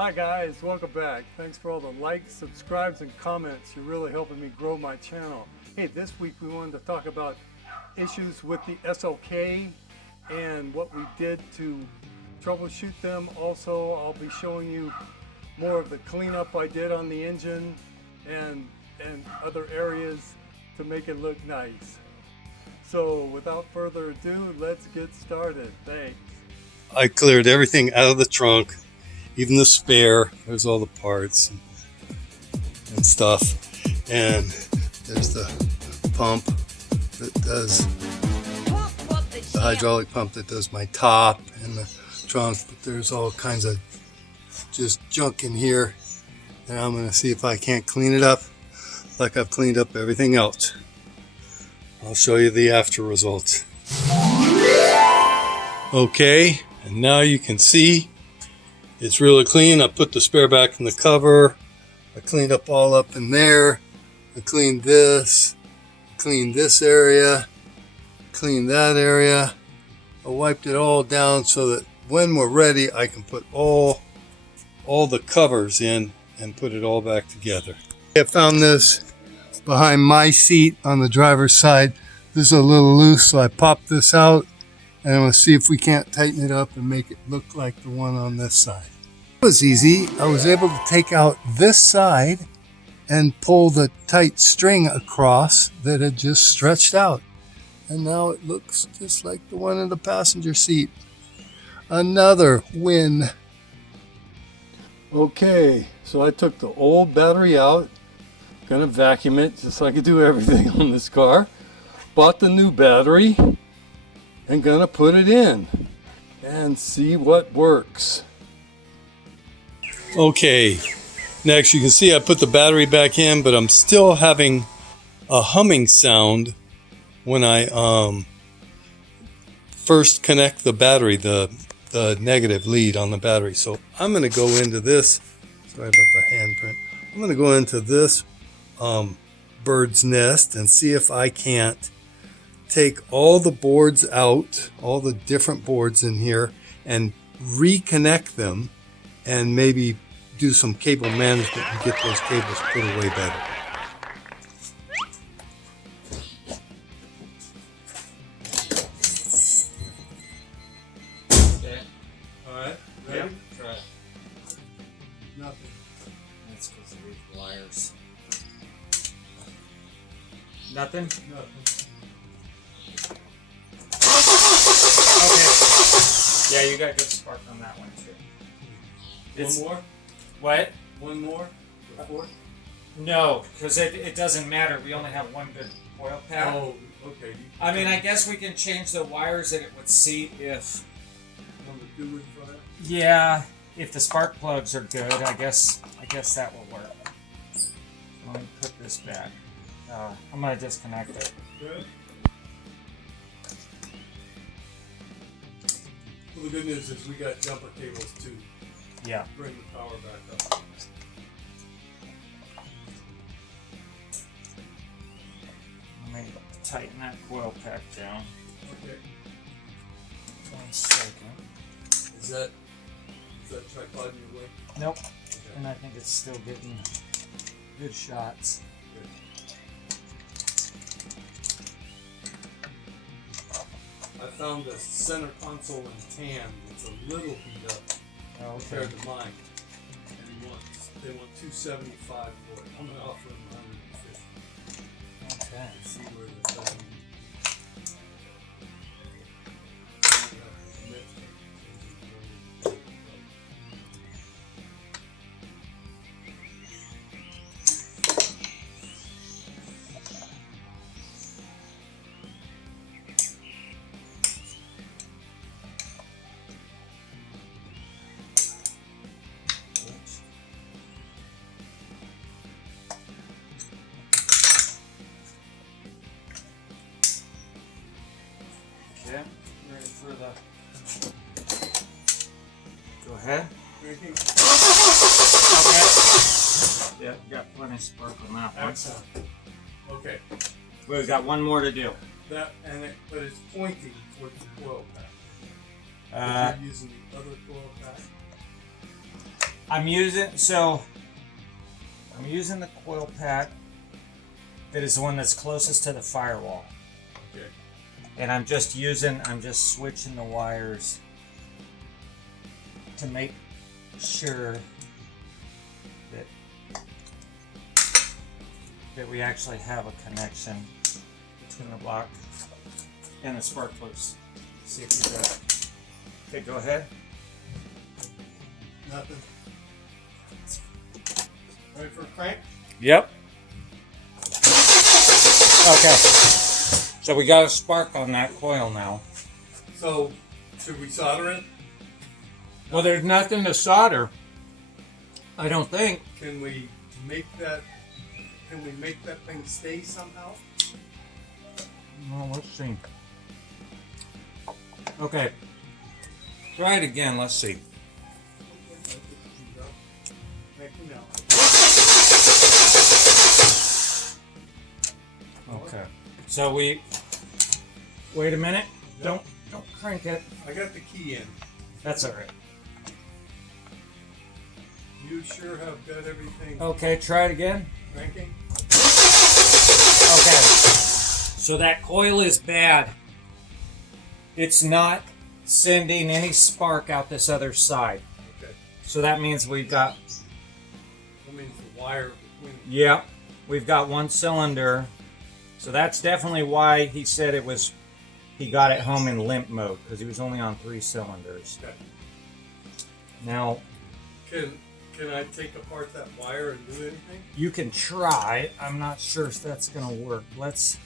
Hi guys, welcome back. Thanks for all the likes, subscribes, and comments. You're really helping me grow my channel. Hey, this week we wanted to talk about issues with the SLK and what we did to troubleshoot them. Also, I'll be showing you more of the cleanup I did on the engine and other areas to make it look nice. So without further ado, let's get started. Thanks. I cleared everything out of the trunk, even the spare. There's all the parts and stuff. And there's the pump that does, the hydraulic pump that does my top and the trunk. But there's all kinds of just junk in here. And I'm going to see if I can't clean it up like I've cleaned up everything else. I'll show you the after results. Okay, and now you can see it's really clean. I put the spare back in the cover. I cleaned up all up in there. I cleaned this area, cleaned that area. I wiped it all down so that when we're ready, I can put all the covers in and put it all back together. I found this behind my seat on the driver's side. This is a little loose, so I popped this out and I'm going to see if we can't tighten it up and make it look like the one on this side. It was easy. I was able to take out this side and pull the tight string across that had just stretched out. And now it looks just like the one in the passenger seat. Another win. Okay, so I took the old battery out. Gonna vacuum it just so I could do everything on this car. Bought the new battery and gonna put it in and see what works. Okay, next you can see I put the battery back in, but I'm still having a humming sound when I first connect the battery, the negative lead on the battery. So I'm going to go into this. Sorry about the handprint. I'm going to go into this bird's nest and see if I can't take all the boards out, all the different boards in here, and reconnect them and maybe do some cable management and get those cables put away better. Okay. Alright, ready? Yep. Try it. Nothing. That's because of these wires. Nothing? Nothing. Okay. Yeah, you got good spark on that one too. It's, One more? what? One more? Before? No, because it doesn't matter. We only have one good oil pack. Oh, okay. I mean, I guess we can change the wires and it would see if, On the two in front? yeah, if the spark plugs are good. I guess that will work. Let me put this back. I'm gonna disconnect it. Good. Well, the good news is we got jumper cables to Yeah. bring the power back up. Let me tighten that coil pack down. Okay. 1 second. Is that tripod in your way? Nope. Okay. And I think it's still getting good shots. Good. I found the center console in tan. It's a little beat up compared to mine. And they want $275 for it. I'm gonna offer them $150. Okay. See where this doesn't. Okay. Ready for the. Go ahead. Anything? Okay. Yep, got plenty of spark on that one. Excellent. Okay. We've got one more to do. That but it's pointing towards the coil pack. Uh, If you're using the other coil pack. I'm using the coil pack that is the one that's closest to the firewall. Okay. And I'm just switching the wires to make sure that we actually have a connection between the block and the spark plugs. See if you got it. Okay, go ahead. Nothing. Ready for a crank? Yep. Okay. So we got a spark on that coil now. So, should we solder it? Well, there's nothing to solder. I don't think. Can we make that thing stay somehow? Well, let's see. Okay. Try it again. Let's see. Okay. So we wait a minute. Yep. Don't crank it. I got the key in. That's all right. You sure have got everything Okay, try it again. cranking? Okay. So that coil is bad. It's not sending any spark out this other side. Okay. So that means we've got, That means the wire between. yeah, we've got one cylinder. So that's definitely why he said he got it home in limp mode, because he was only on 3 cylinders. Okay. Now, Can I take apart that wire and do anything? you can try. I'm not sure if that's going to work. Let's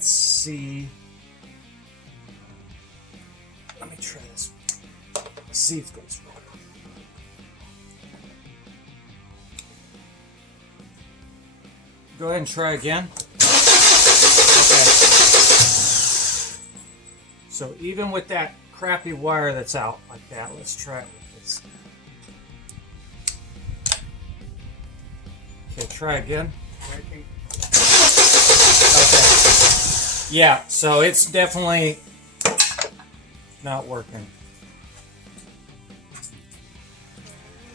see. Let me try this. Let's see if it goes wrong. Go ahead and try again. Okay. So even with that crappy wire that's out like that, let's try it with this. Okay, try again. Cranking? Okay. Yeah, so it's definitely not working.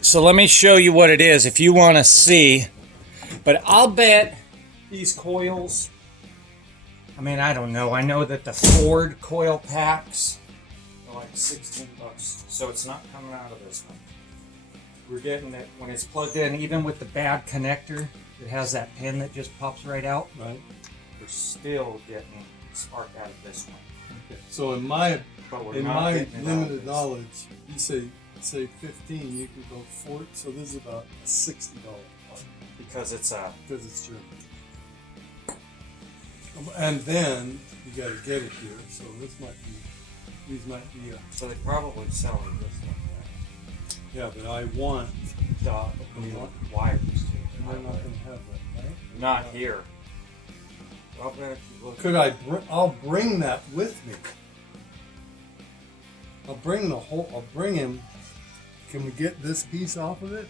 So let me show you what it is if you want to see. But I'll bet these coils, I mean, I don't know. I know that the Ford coil packs are like $16. So it's not coming out of this one. We're getting it when it's plugged in, even with the bad connector that has that pin that just pops right out. Right. We're still getting spark out of this one. Okay. So in my But we're in not my getting it out of limited this. knowledge, you say 15, you could go 4. So this is about a $60 part Because it's a because it's German. And then you got to get it here. So these might be. so they probably sell it just like Yeah, but I want. that. We want wires too. And they're not going to have that, right? Not here. Well, I bet if you look. Could I? I'll bring that with me. I'll bring him. Can we get this piece off of it?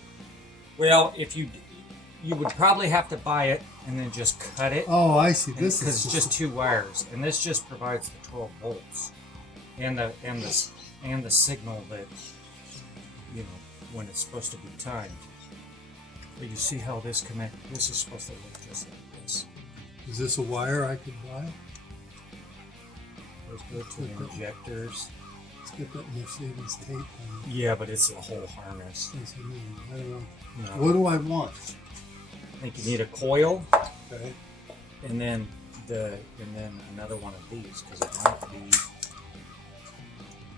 Well, if you would probably have to buy it and then just cut it. Oh, I see. This Because is it's just 2 wires, and this just provides the 12 volts, and the signal that, you know, when it's supposed to be timed. But you see how this connect? This is supposed to look just like this. Is this a wire I could buy? Let's go to the injectors. Let's get that Mercedes tape on. Yeah, but it's a whole harness. That's what I mean. I don't know. No. What do I want? I think you need a coil, Okay. and then another one of these, because it might be.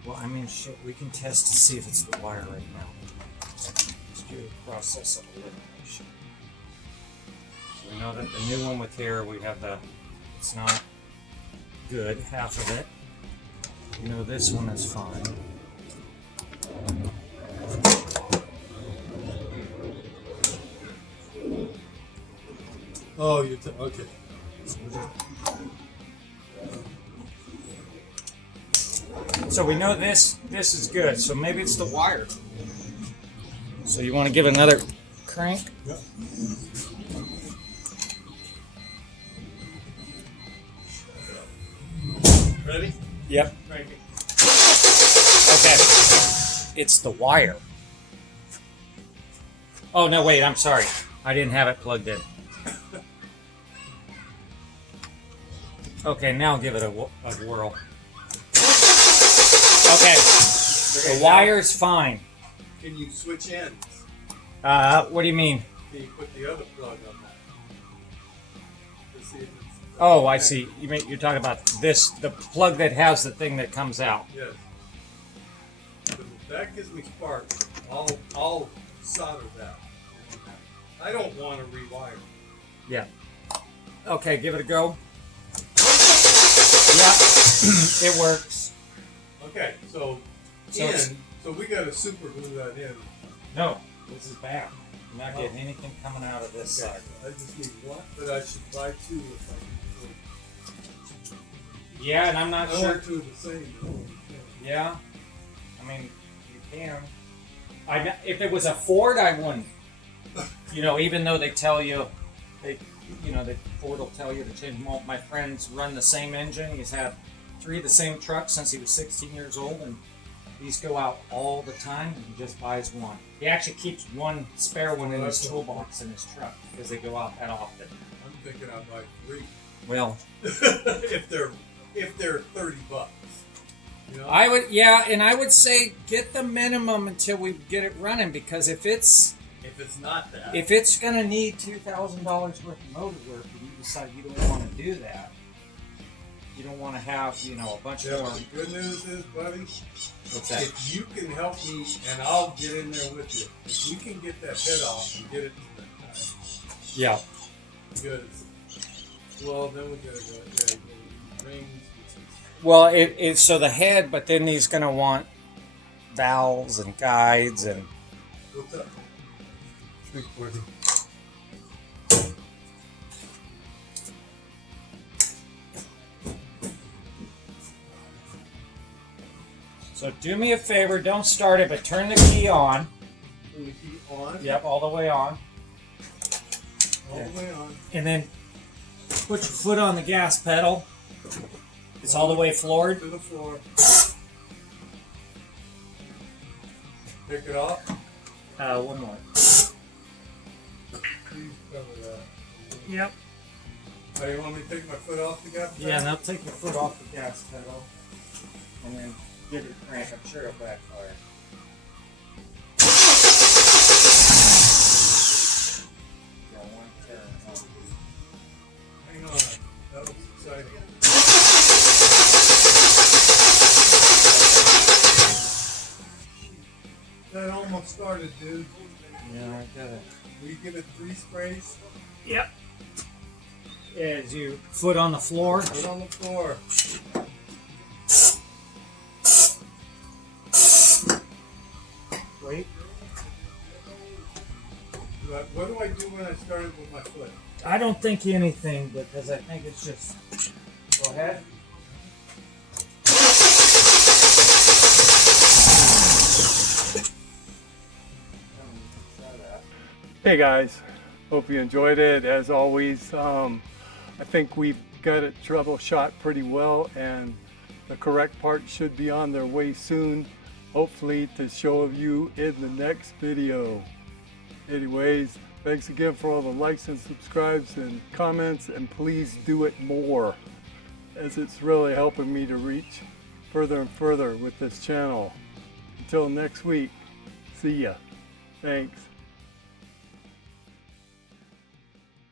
Well, I mean, shit, we can test to see if it's the wire right now. Let's do a process of elimination. So we know that the new one with here, we have it's not good, half of it. You know, this one is fine. Oh, okay. So we know this is good, so maybe it's the wire. So you want to give another crank? Yep. Ready? Yep. Cranking. Okay. It's the wire. Oh, no, wait, I'm sorry. I didn't have it plugged in. Okay, now give it a whirl. Okay, the wire's fine. Can you switch ends? What do you mean? Can you put the other plug on that? To see if it's... Oh, I see. You're talking about this, the plug that has the thing that comes out. Yes. But if that gives me sparks, I'll solder that. I don't want to rewire. Yeah. Okay, give it a go. Yeah, it works. Okay, so we got to super glue that in. No, this is bad. I'm not getting anything coming out of this side. I just need one, but I should buy two if I can. Yeah, and I'm not I sure. want two of the same. Yeah, I mean, you can. If it was a Ford, I wouldn't. Even though they tell you, the Ford will tell you to change them all. My friend's run the same engine. He's had 3 of the same trucks since he was 16 years old, and these go out all the time, and he just buys one. He actually keeps one spare one in his toolbox in his truck because they go out that often. I'm thinking I'd buy 3. Well, if they're $30. I would say get the minimum until we get it running, because if it's not that, if it's gonna need $2,000 worth of motor work, and you decide you don't want to do that, you don't want to have a bunch more. The good news is, buddy, What's that? if you can help me, and I'll get in there with you. If we can get that head off and get it to the Yeah. good. Well, then we gotta go. Yeah, rings. Well, it's so the head, but then he's gonna want valves and guides and. What's up? Worthy. So do me a favor, don't start it, but turn the key on. Turn the key on. Yep, all the way on. All the way on. And then put your foot on the gas pedal. It's all the way floored. To the floor. Pick it off. One more. Please cover that. Yep. Oh, you want me to take my foot off the gas pedal? Yeah, now take your foot off the gas pedal. And then give it a crank. I'm sure it'll backfire. Got one turn. Hang on. That was exciting. That almost started, dude. Yeah, I got it. Will you give it 3 sprays? Yep. As you foot on the floor. Put on the floor. Wait. What do I do when I start it with my foot? I don't think anything, because I think it's just. Go ahead. Hey guys, hope you enjoyed it. As always, I think we've got it troubleshot pretty well, and the correct parts should be on their way soon, hopefully to show you in the next video. Anyways, thanks again for all the likes and subscribes and comments, and please do it more, as it's really helping me to reach further and further with this channel. Until next week, see ya. Thanks.